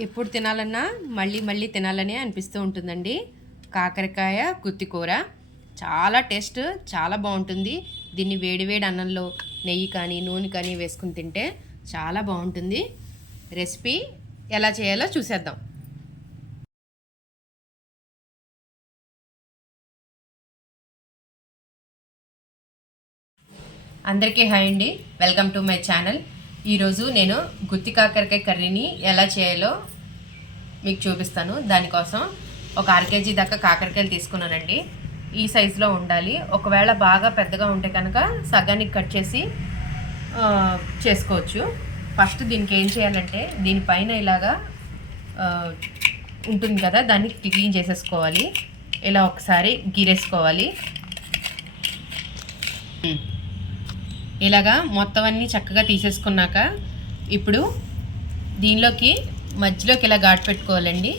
ఎప్పుడు తినాలన్నా మళ్ళీ మళ్ళీ తినాలనే అనిపిస్తూ ఉంటుందండి. కాకరకాయ గుత్తి కూర చాలా టేస్ట్, చాలా బాగుంటుంది. దీన్ని వేడి వేడి అన్నంలో నెయ్యి కానీ నూనె కానీ వేసుకుని తింటే చాలా బాగుంటుంది. రెసిపీ ఎలా చేయాలో చూసేద్దాం. అందరికీ హాయ్ అండి, వెల్కమ్ టు మై ఛానల్. ఈరోజు నేను గుత్తి కాకరకాయ కర్రీని ఎలా చేయాలో మీకు చూపిస్తాను. దానికోసం ఒక 1/2 kg దాకా కాకరకాయలు తీసుకున్నానండి. ఈ సైజులో ఉండాలి. ఒకవేళ బాగా పెద్దగా ఉంటే కనుక సగానికి కట్ చేసి చేసుకోవచ్చు. ఫస్ట్ దీనికి ఏం చేయాలంటే దీనిపైన ఇలాగా ఉంటుంది కదా, దాన్ని క్లీన్ చేసేసుకోవాలి. ఇలా ఒకసారి గీరేసుకోవాలి. ఇలాగా మొత్తం అన్నీ చక్కగా తీసేసుకున్నాక ఇప్పుడు దీనిలోకి మధ్యలోకి ఇలా ఘాటు పెట్టుకోవాలండి.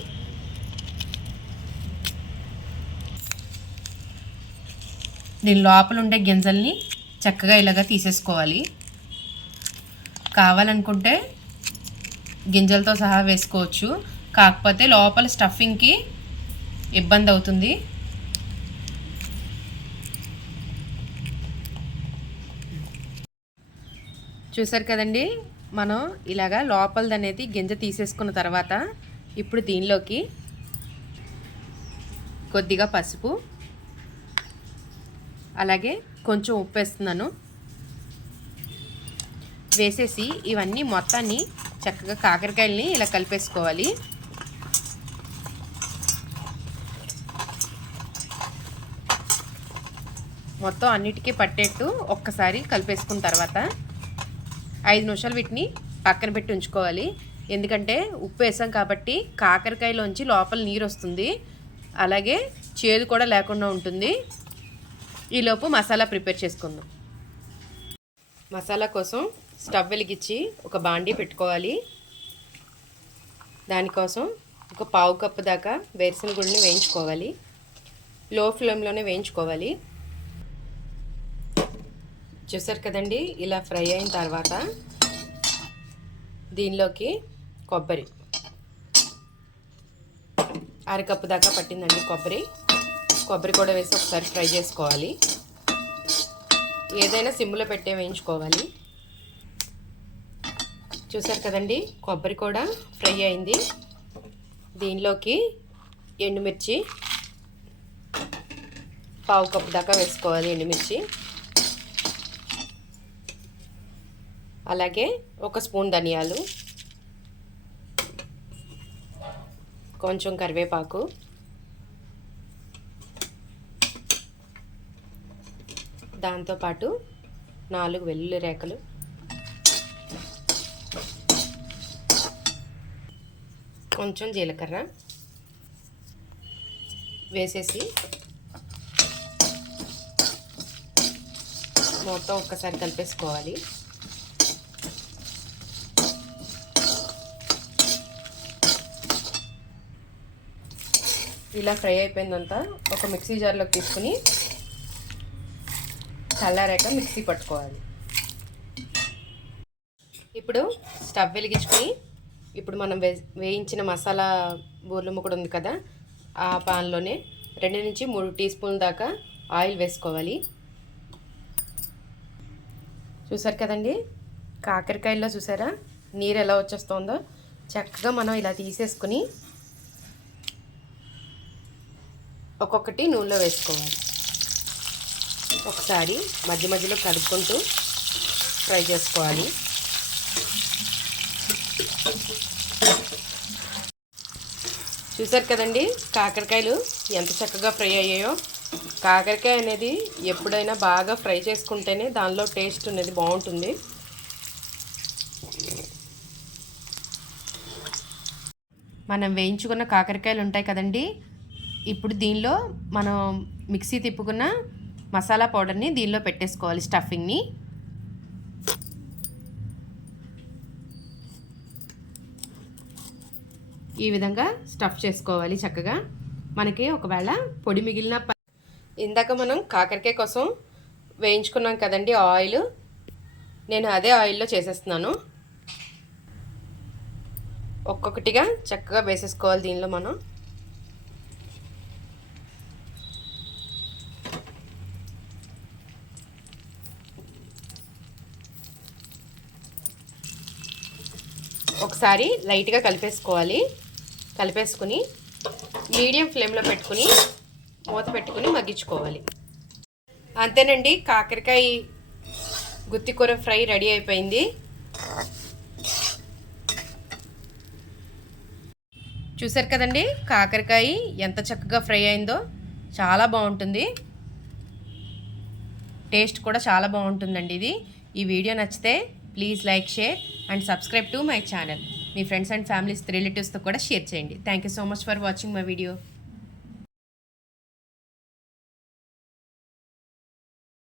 దీని లోపల ఉండే గింజల్ని చక్కగా ఇలాగా తీసేసుకోవాలి. కావాలనుకుంటే గింజలతో సహా వేసుకోవచ్చు, కాకపోతే లోపల స్టఫింగ్కి ఇబ్బంది అవుతుంది. చూసారు కదండి, మనం ఇలాగా లోపలది అనేది గింజ తీసేసుకున్న తర్వాత ఇప్పుడు దీనిలోకి కొద్దిగా పసుపు, అలాగే కొంచెం ఉప్పు వేస్తున్నాను. వేసేసి ఇవన్నీ మొత్తాన్ని చక్కగా కాకరకాయలని ఇలా కలిపేసుకోవాలి. మొత్తం అన్నిటికీ పట్టేట్టు ఒక్కసారి కలిపేసుకున్న తర్వాత 5 నిమిషాలు వీటిని పక్కన పెట్టి ఉంచుకోవాలి. ఎందుకంటే ఉప్పు వేసాం కాబట్టి కాకరకాయలోంచి లోపల నీరు వస్తుంది, అలాగే చేదు కూడా లేకుండా ఉంటుంది. ఈలోపు మసాలా ప్రిపేర్ చేసుకుందాం. మసాలా కోసం స్టవ్ వెలిగించి ఒక బాండీ పెట్టుకోవాలి. దానికోసం ఒక 1/4 కప్పు దాకా వేరుశనగ గుళ్ళని వేయించుకోవాలి. లో ఫ్లేమ్లోనే వేయించుకోవాలి. చూసారు కదండి, ఇలా ఫ్రై అయిన తర్వాత దీనిలోకి కొబ్బరి 1/2 కప్పు దాకా పట్టిందండి. కొబ్బరి కూడా వేసి ఒకసారి ఫ్రై చేసుకోవాలి. ఏదైనా సిమ్లో పెట్టే వేయించుకోవాలి. చూసారు కదండి, కొబ్బరి కూడా ఫ్రై అయింది. దీనిలోకి ఎండుమిర్చి 1/4 కప్పు దాకా వేసుకోవాలి. ఎండుమిర్చి, అలాగే 1 స్పూన్ ధనియాలు, కొంచెం కరివేపాకు, దాంతోపాటు 4 వెల్లుల్లి రేఖలు, కొంచెం జీలకర్ర వేసేసి మొత్తం ఒక్కసారి కలిపేసుకోవాలి. ఇలా ఫ్రై అయిపోయిందంతా ఒక మిక్సీ జార్లోకి తీసుకుని చల్లారాక మిక్సీ పట్టుకోవాలి. ఇప్పుడు స్టవ్ వెలిగించుకొని ఇప్పుడు మనం వేయించిన మసాలా బూర్ల ముక్కడు ఉంది కదా, ఆ పాన్లోనే 2 నుంచి 3 టీ స్పూన్ల దాకా ఆయిల్ వేసుకోవాలి. చూసారు కదండి, కాకరకాయల్లో చూసారా నీరు ఎలా వచ్చేస్తుందో. చక్కగా మనం ఇలా తీసేసుకుని ఒక్కొక్కటి నూనెలో వేసుకోవాలి. ఒకసారి మధ్య మధ్యలో కలుపుకుంటూ ఫ్రై చేసుకోవాలి. చూసారు కదండి, కాకరకాయలు ఎంత చక్కగా ఫ్రై అయ్యాయో. కాకరకాయ అనేది ఎప్పుడైనా బాగా ఫ్రై చేసుకుంటేనే దానిలో టేస్ట్ అనేది బాగుంటుంది. మనం వేయించుకున్న కాకరకాయలు ఉంటాయి కదండి, ఇప్పుడు దీనిలో మనం మిక్సీ తిప్పుకున్న మసాలా పౌడర్ని దీనిలో పెట్టేసుకోవాలి. స్టఫింగ్ని ఈ విధంగా స్టఫ్ చేసుకోవాలి చక్కగా. మనకి ఒకవేళ పొడి మిగిలిన ఇందాక మనం కాకరకాయ కోసం వేయించుకున్నాం కదండి ఆయిల్, నేను అదే ఆయిల్లో చేసేస్తున్నాను. ఒక్కొక్కటిగా చక్కగా వేసేసుకోవాలి దీనిలో మనం. ఒకసారి లైట్గా కలిపేసుకోవాలి. కలిపేసుకుని మీడియం ఫ్లేమ్లో పెట్టుకుని మూత పెట్టుకుని మగ్గించుకోవాలి. అంతేనండి, కాకరకాయ గుత్తికూర ఫ్రై రెడీ అయిపోయింది. చూసారు కదండి కాకరకాయ ఎంత చక్కగా ఫ్రై అయిందో. చాలా బాగుంటుంది, టేస్ట్ కూడా చాలా బాగుంటుందండి ఇది. ఈ వీడియో నచ్చితే please like, share and subscribe to my channel. మీ ఫ్రెండ్స్ అండ్ ఫ్యామిలీస్ రిలేటివ్స్తో కూడా షేర్ చేయండి. Thank you so much for watching my video.